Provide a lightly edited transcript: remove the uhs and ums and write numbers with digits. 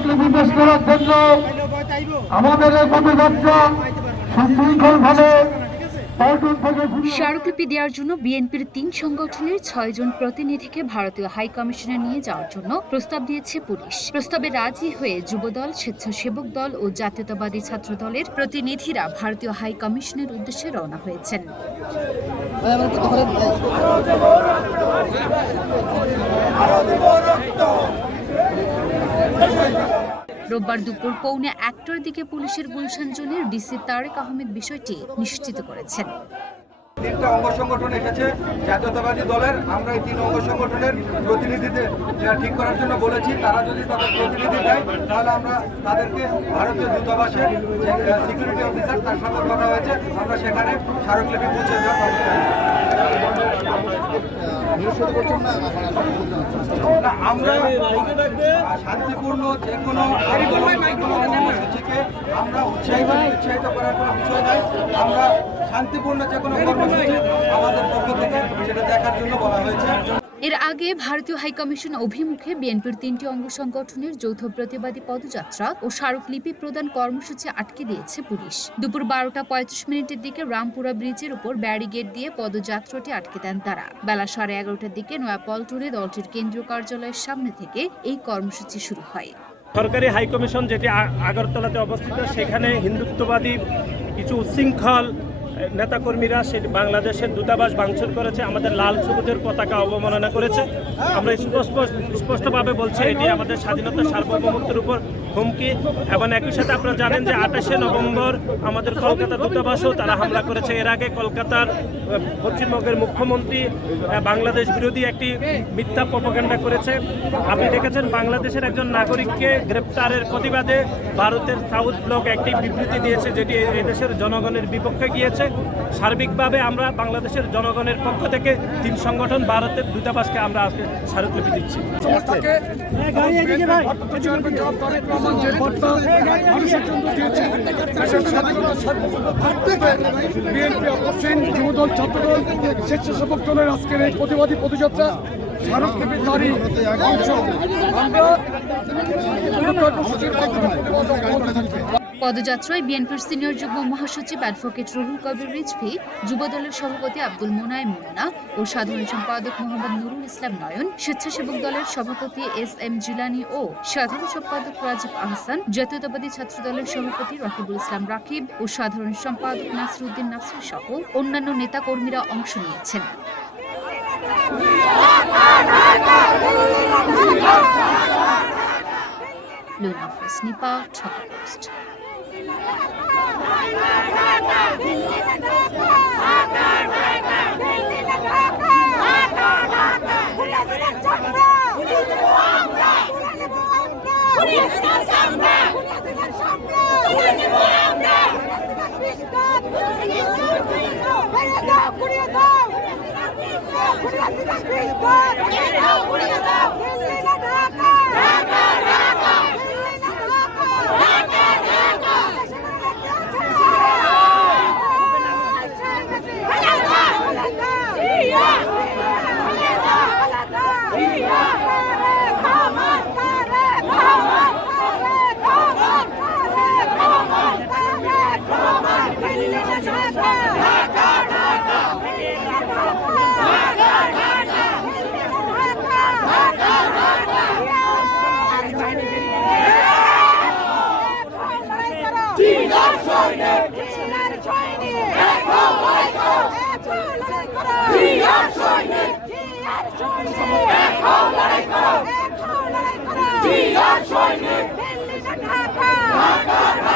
স্মারকলিপি পেশ করার জন্য আমাদের এই পদযাত্রা সুশৃঙ্খলভাবে স্মারকলিপি দেওয়ার জন্য বিএনপির ৩ সংগঠনের ৬ জন প্রতিনিধিকে ভারতীয় হাইকমিশনে নিয়ে যাওয়ার জন্য প্রস্তাব দিয়েছে পুলিশ। প্রস্তাবে রাজি হয়ে যুবদল, স্বেচ্ছাসেবক দল ও জাতীয়তাবাদী ছাত্র দলের প্রতিনিধিরা ভারতীয় হাইকমিশনের উদ্দেশ্যে রওনা হয়েছেন। রোববার দুপুর পৌনে ১টার দিকে পুলিশের গুলশান জোনের ডিসি তারেক আহমেদ বিষয়টি নিশ্চিত করেছেন। 3টা অঙ্গ সংগঠন এসেছে জাতীয়তাবাদী দলের। আমরা এই 3 অঙ্গ সংগঠনের প্রতিনিধিদের ঠিক করার জন্য বলেছি। তারা যদি তাদের প্রতিনিধি দেয় তাহলে আমরা তাদেরকে ভারতীয় দূতাবাসের যে সিকিউরিটি অফিসার তার সাথে কথা হয়েছে, আমরা সেখানে স্মারকলিপি পৌঁছে দেওয়ার ব্যবস্থা নিই। আমরা শান্তিপূর্ণ যে কোনো কর্মসূচিকে আমরা উৎসাহিত করার কোনো বিষয় নাই। আমরা শান্তিপূর্ণ যে কোনো কর্মসূচি আমাদের পক্ষ থেকে সেটা দেখার জন্য বলা হয়েছে। এর আগে ভারতীয় হাইকমিশন অভিমুখে বিএনপির 3টি অঙ্গ সংগঠনের যৌথ প্রতিবাদী পদযাত্রা ও স্মারকলিপি প্রদান কর্মসূচি আটকে দিয়েছে পুলিশ। দুপুর 12টা 35 মিনিটের দিকে রামপুরা ব্রিজের উপর ব্যারিকেড দিয়ে পদযাত্রাটি আটকে দেন তারা। বেলা 11:30টার দিকে নয়াপল্টনে দলটির কেন্দ্রীয় কার্যালয়ের সামনে থেকে এই কর্মসূচি শুরু হয়। সরকারি হাইকমিশন যেটি আগরতলাতে অবস্থিত, সেখানে হিন্দুত্ববাদী কিছু উচ্ছৃঙ্খল নেতাকর্মীরা সেই বাংলাদেশের দূতাবাস ভাঙচুর করেছে, আমাদের লাল সবুজের পতাকা অবমাননা করেছে। আমরা স্পষ্টভাবে বলছি এটি আমাদের স্বাধীনতা সার্বভৌমত্বের উপর হুমকি। এবং একই সাথে আপনারা জানেন যে 28শে নভেম্বর আমাদের কলকাতা দূতাবাসও তারা হামলা করেছে। এর আগে কলকাতার পশ্চিমবঙ্গের মুখ্যমন্ত্রী বাংলাদেশ বিরোধী একটি মিথ্যা প্রপাগান্ডা করেছে। আপনি দেখেছেন বাংলাদেশের একজন নাগরিককে গ্রেপ্তারের প্রতিবাদে ভারতের সাউথ ব্লক একটি বিবৃতি দিয়েছে, যেটি এদেশের জনগণের বিপক্ষে গিয়েছে। সার্বিকভাবে আমরা বাংলাদেশের জনগণের পক্ষ থেকে 3 সংগঠন ভারতের দূতাবাসকে আমরা আজকে স্মারকলিপি দিচ্ছি। বিএনপি অপশন যুবদল, ছাত্রদল, স্বেচ্ছাসেবক দলের আজকের এই প্রতিবাদী পদযাত্রা স্মারকলিপির তারই অংশ। আমরা পদযাত্রায় বিএনপির সিনিয়র যুগ্ম মহাসচিব অ্যাডভোকেট রুহুল কবির রিজভী, যুবদলের সভাপতি আব্দুল মোনায়েম মুন্না ও সাধারণ সম্পাদক মোহাম্মদ নুরুল ইসলাম নয়ন, স্বেচ্ছাসেবক দলের সভাপতি SM জিলানী ও সাধারণ সম্পাদক রাজীব আহসান, জাতীয়তাবাদী ছাত্র দলের সভাপতি রাকিবুল ইসলাম রাকিব ও সাধারণ সম্পাদক নাসিরউদ্দিন নাসির সহ অন্যান্য নেতাকর্মীরা অংশ নিয়েছেন। লুনা ফেসনিপা, ঢাকা পোস্ট। ঢাকা